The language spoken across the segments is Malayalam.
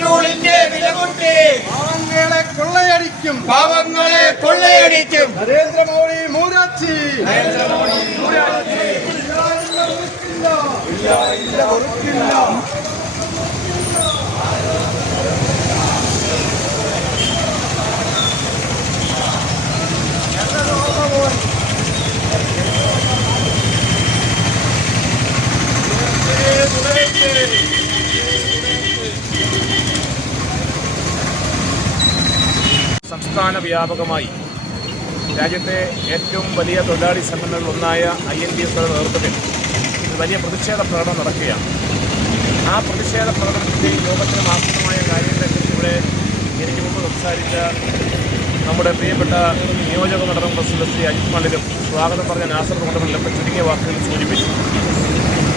പെട്രോളിന്റെ വില കൂട്ടി പാവങ്ങളെ കൊള്ളയടിക്കും നരേന്ദ്രമോദി മൂരാച്ചി വെറുക്കില്ല. സംസ്ഥാന വ്യാപകമായി രാജ്യത്തെ ഏറ്റവും വലിയ തൊഴിലാളി സംഘടനകളിലൊന്നായ INTUC നേതൃത്വത്തിൽ വലിയ പ്രതിഷേധ പ്രകടനം നടക്കുകയാണ്. ആ പ്രതിഷേധ പ്രകടനത്തിൻ്റെ ലോകത്തിന് ആസ്പദമായ കാര്യങ്ങളെക്കുറിച്ച് ഇവിടെ എനിക്ക് മുമ്പ് സംസാരിച്ച നമ്മുടെ പ്രിയപ്പെട്ട നിയോജക മണ്ഡലം പ്രസിഡന്റ് ശ്രീ അജിത് മണ്ഡലം സ്വാഗതം പറഞ്ഞ നാസർ മണ്ഡലം ചുരുങ്ങിയ വാക്കുകളിൽ സൂചിപ്പിച്ചു.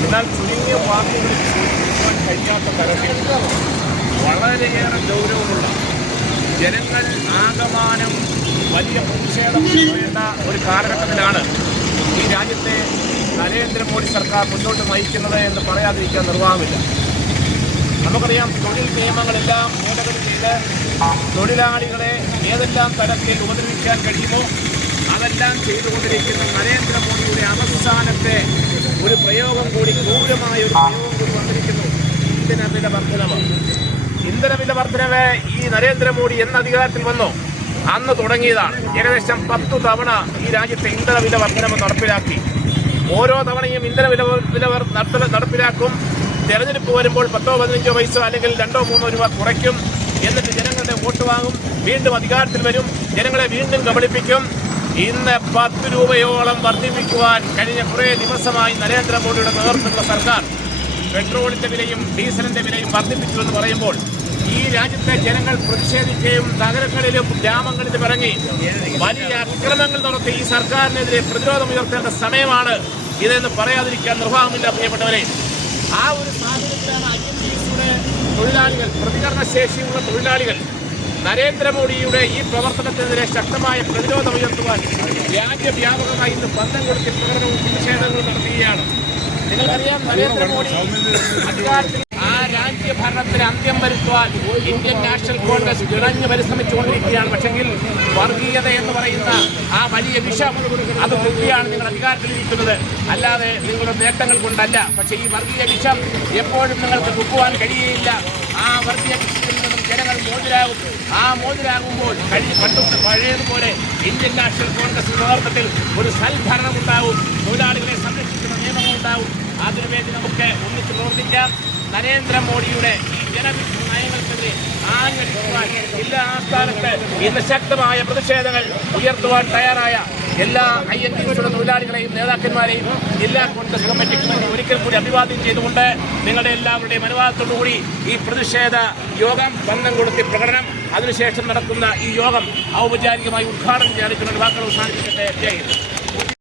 എന്നാൽ ചുരുങ്ങിയ വാക്കുകളിൽ സൂചിപ്പിക്കാൻ കഴിയാത്ത തരത്തിൽ വളരെയേറെ ഗൗരവമുള്ള ജനങ്ങൾ ആകമാനം വലിയ പ്രതിഷേധം ചെയ്യേണ്ട ഒരു കാലഘട്ടത്തിലാണ് ഈ രാജ്യത്തെ നരേന്ദ്രമോദി സർക്കാർ മുന്നോട്ട് നയിക്കുന്നത് എന്ന് പറയാതിരിക്കാൻ നിർവാഹമില്ല. നമുക്കറിയാം, തൊഴിൽ നിയമങ്ങളെല്ലാം ഭേദഗതി ചെയ്ത് തൊഴിലാളികളെ ഏതെല്ലാം തരത്തിൽ ഉപദ്രവിക്കാൻ കഴിയുമോ അതെല്ലാം ചെയ്തുകൊണ്ടിരിക്കുന്ന നരേന്ദ്രമോദിയുടെ അവസാനത്തെ ഒരു പ്രയോഗം കൂടി, ക്രൂരമായ ഒരു പ്രയോഗം കൂടി വന്നിരിക്കുന്നു. ഇന്ധനവില വർധനവ്. ഇന്ധനവില വർധനവ് ഈ നരേന്ദ്രമോദി എന്ന അധികാരത്തിൽ വന്നോ അന്ന് തുടങ്ങിയതാണ്. ഏകദേശം 10 തവണ ഈ രാജ്യത്തെ ഇന്ധനവില വർധനവ് നടപ്പിലാക്കി. ഓരോ തവണയും ഇന്ധനവില നടപ്പിലാക്കും. തെരഞ്ഞെടുപ്പ് വരുമ്പോൾ 10-15 പൈസ അല്ലെങ്കിൽ 2-3 രൂപ കുറയ്ക്കും. എന്നിട്ട് ജനങ്ങളുടെ വോട്ട് വാങ്ങും. വീണ്ടും അധികാരത്തിൽ വരും. ജനങ്ങളെ വീണ്ടും കബളിപ്പിക്കും. ഇന്ന് 10 രൂപയോളം വർദ്ധിപ്പിക്കുവാൻ കഴിഞ്ഞ കുറേ ദിവസമായി നരേന്ദ്രമോദിയുടെ നേതൃത്വത്തിലുള്ള സർക്കാർ പെട്രോളിന്റെ വിലയും ഡീസലിന്റെ വിലയും വർദ്ധിപ്പിച്ചു എന്ന് പറയുമ്പോൾ ഈ രാജ്യത്തെ ജനങ്ങൾ പ്രതിഷേധിക്കുകയും നഗരങ്ങളിലും ഗ്രാമങ്ങളിലും ഇറങ്ങി വലിയ അക്രമങ്ങൾ നടത്തി ഈ സർക്കാരിനെതിരെ പ്രതിരോധമുയർത്തേണ്ട സമയമാണ് ഇതെന്ന് പറയാതിരിക്കാൻ നിർവാഹമില്ല. പ്രിയപ്പെട്ടവരെ, ആ ഒരു സാഹചര്യത്തിലാണ് INTUCയുടെ തൊഴിലാളികൾ, പ്രതികരണശേഷിയുള്ള തൊഴിലാളികൾ നരേന്ദ്രമോദിയുടെ ഈ പ്രവർത്തനത്തിനെതിരെ ശക്തമായ പ്രതിരോധമുയർത്തുവാൻ രാജ്യവ്യാപകമായി ഇന്ന് പന്തം കൊടുത്തി പ്രകടനവും പ്രതിഷേധങ്ങളും നടത്തുകയാണ്. നിങ്ങൾക്കറിയാം, നരേന്ദ്രമോദി അധികാരത്തിൽ ആ രാജ്യഭരണത്തിന് അന്ത്യം വരുത്തുവാൻ ഇന്ത്യൻ നാഷണൽ കോൺഗ്രസ് ഇണഞ്ഞു പരിശ്രമിച്ചുകൊണ്ടിരിക്കുകയാണ്. പക്ഷെങ്കിൽ വർഗീയത എന്ന് പറയുന്ന ആ വലിയ വിഷം അത് തുപ്പിയാണ് നിങ്ങൾ അധികാരത്തിലിരിക്കുന്നത്, അല്ലാതെ നിങ്ങളുടെ നേട്ടങ്ങൾ കൊണ്ടല്ല. പക്ഷേ ഈ വർഗീയ വിഷം എപ്പോഴും നിങ്ങൾക്ക് തുപ്പുവാൻ കഴിയുകയില്ല. ആ വർഗീയ വിഷയത്തിൽ നിന്നും ജനങ്ങൾ മോചിതരാകും. ആ മോചിതരാകുമ്പോൾ പഴയതുപോലെ ഇന്ത്യൻ നാഷണൽ കോൺഗ്രസ് നേതൃത്വത്തിൽ ഒരു സൽഭരണം ഉണ്ടാവും. തൊഴിലാളികളെ സംരക്ഷിക്കുന്ന നിയമങ്ങൾ ഉണ്ടാവും. അതിനുവേണ്ടി നമുക്ക് ഒന്നിച്ച് പ്രവർത്തിക്കാം. നരേന്ദ്രമോദിയുടെ ഈ ജനവിരുദ്ധ നയങ്ങൾക്കെതിരെ ആഞ്ഞടിക്കുവാൻ എല്ലാ ആസ്ഥാനത്ത് ഇന്ന് ശക്തമായ പ്രതിഷേധങ്ങൾ ഉയർത്തുവാൻ തയ്യാറായ എല്ലാ INTUCയുടെ തൊഴിലാളികളെയും നേതാക്കന്മാരെയും ജില്ലാ കോൺഗ്രസ് കമ്മിറ്റിക്ക് ഒരിക്കൽ കൂടി അഭിവാദ്യം ചെയ്തുകൊണ്ട് നിങ്ങളുടെ എല്ലാവരുടെയും അനുവാദത്തോടുകൂടി ഈ പ്രതിഷേധ യോഗം പന്തം കൊടുത്തി പ്രകടനം, അതിനുശേഷം നടക്കുന്ന ഈ യോഗം ഔപചാരികമായി ഉദ്ഘാടനം ചെയ്യാനുള്ള വാക്കുകൾ അവസാനിപ്പിക്കട്ടെ. ജയ് ഹിന്ദ്.